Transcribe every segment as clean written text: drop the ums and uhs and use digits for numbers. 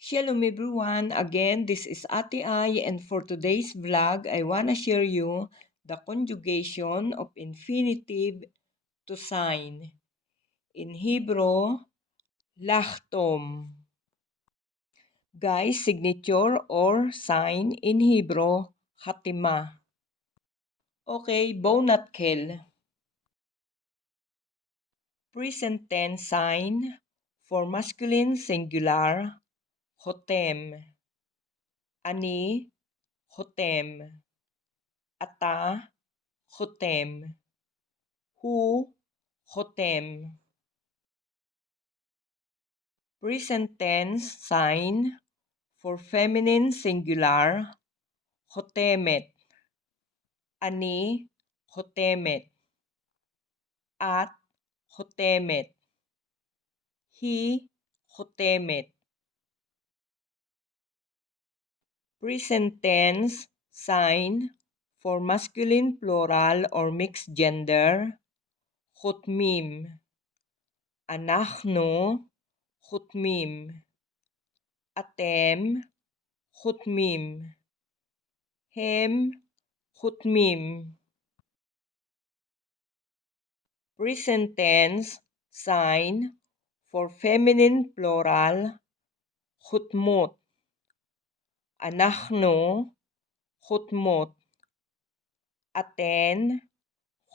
Shalom everyone, again this is Ate Ai, and for today's vlog I wanna share you the conjugation of infinitive to sign. In Hebrew, Lachtom. Guys, signature or sign in Hebrew, Hatima. Okay, Bonatkel. Present tense sign for masculine singular, Hotem. Ani, Hotem. Ata, Hotem. Hu, Hotem. Present tense sign for feminine singular, Hotemet. Ani, Hotemet. At, Hotemet. He, Hotemet. Present tense sign for masculine plural or mixed gender, Hotmim. Anachnu, Hotmim. Atem, Hotmim. Hem, Hotmim. Present tense sign for feminine plural, Hotmot. Anachnu, Hotmot. Aten,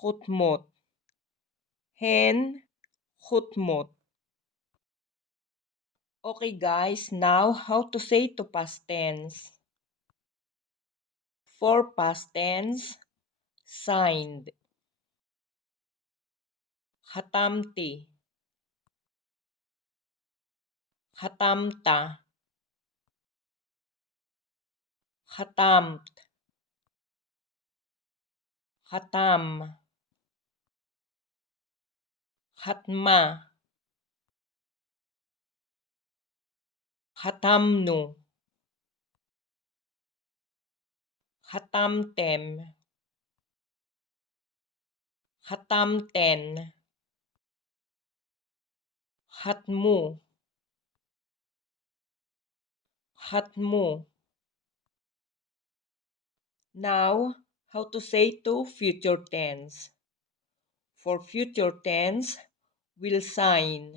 Hotmot. Hen, Hotmot. Okay guys, now how to say to past tense. For past tense, signed. Hatamti. Hatamta. Hatamt. Hatam. Hatma. Hatamnu. Hatamtem. Hatamten. Hatmu. Hatmu. Now, how to say to future tense. For future tense, will sign.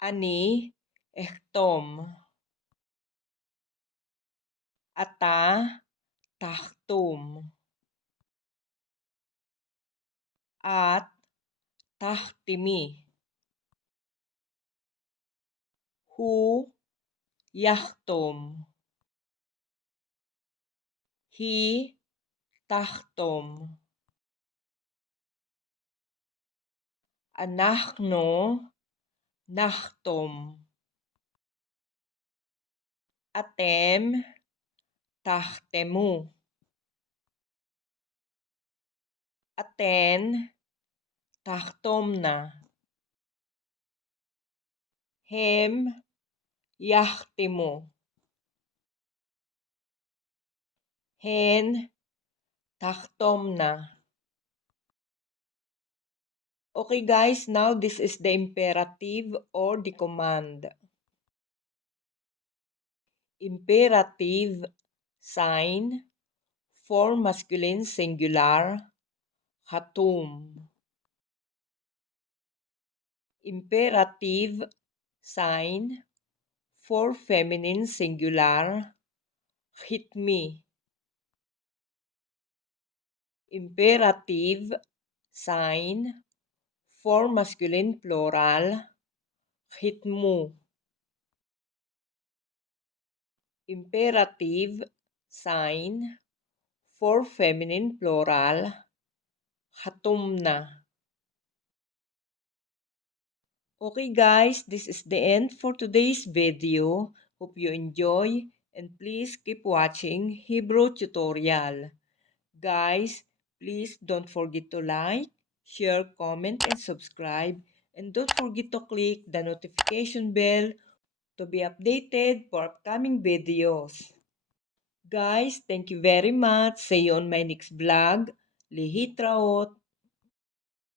Ani, ehtom. Ata, tahtum. At, tahtimi. Hu, yahtom. He, tahtom. Anachnu, nachtom. Atem, tahtemu. Aten, tahtomna. Hem, yahtimu. Hen, tahtomna. Okay guys, now this is the imperative or the command. Imperative sign for masculine singular, hatum. Imperative sign for feminine singular, hitmi. Imperative sign for masculine plural, hitmu. Imperative sign for feminine plural, hatumna. Okay guys, this is the end for today's video. Hope you enjoy and please keep watching Hebrew tutorial. Guys, please don't forget to like, share, comment, and subscribe. And don't forget to click the notification bell to be updated for upcoming videos. Guys, thank you very much. See you on my next vlog. Lihitraot!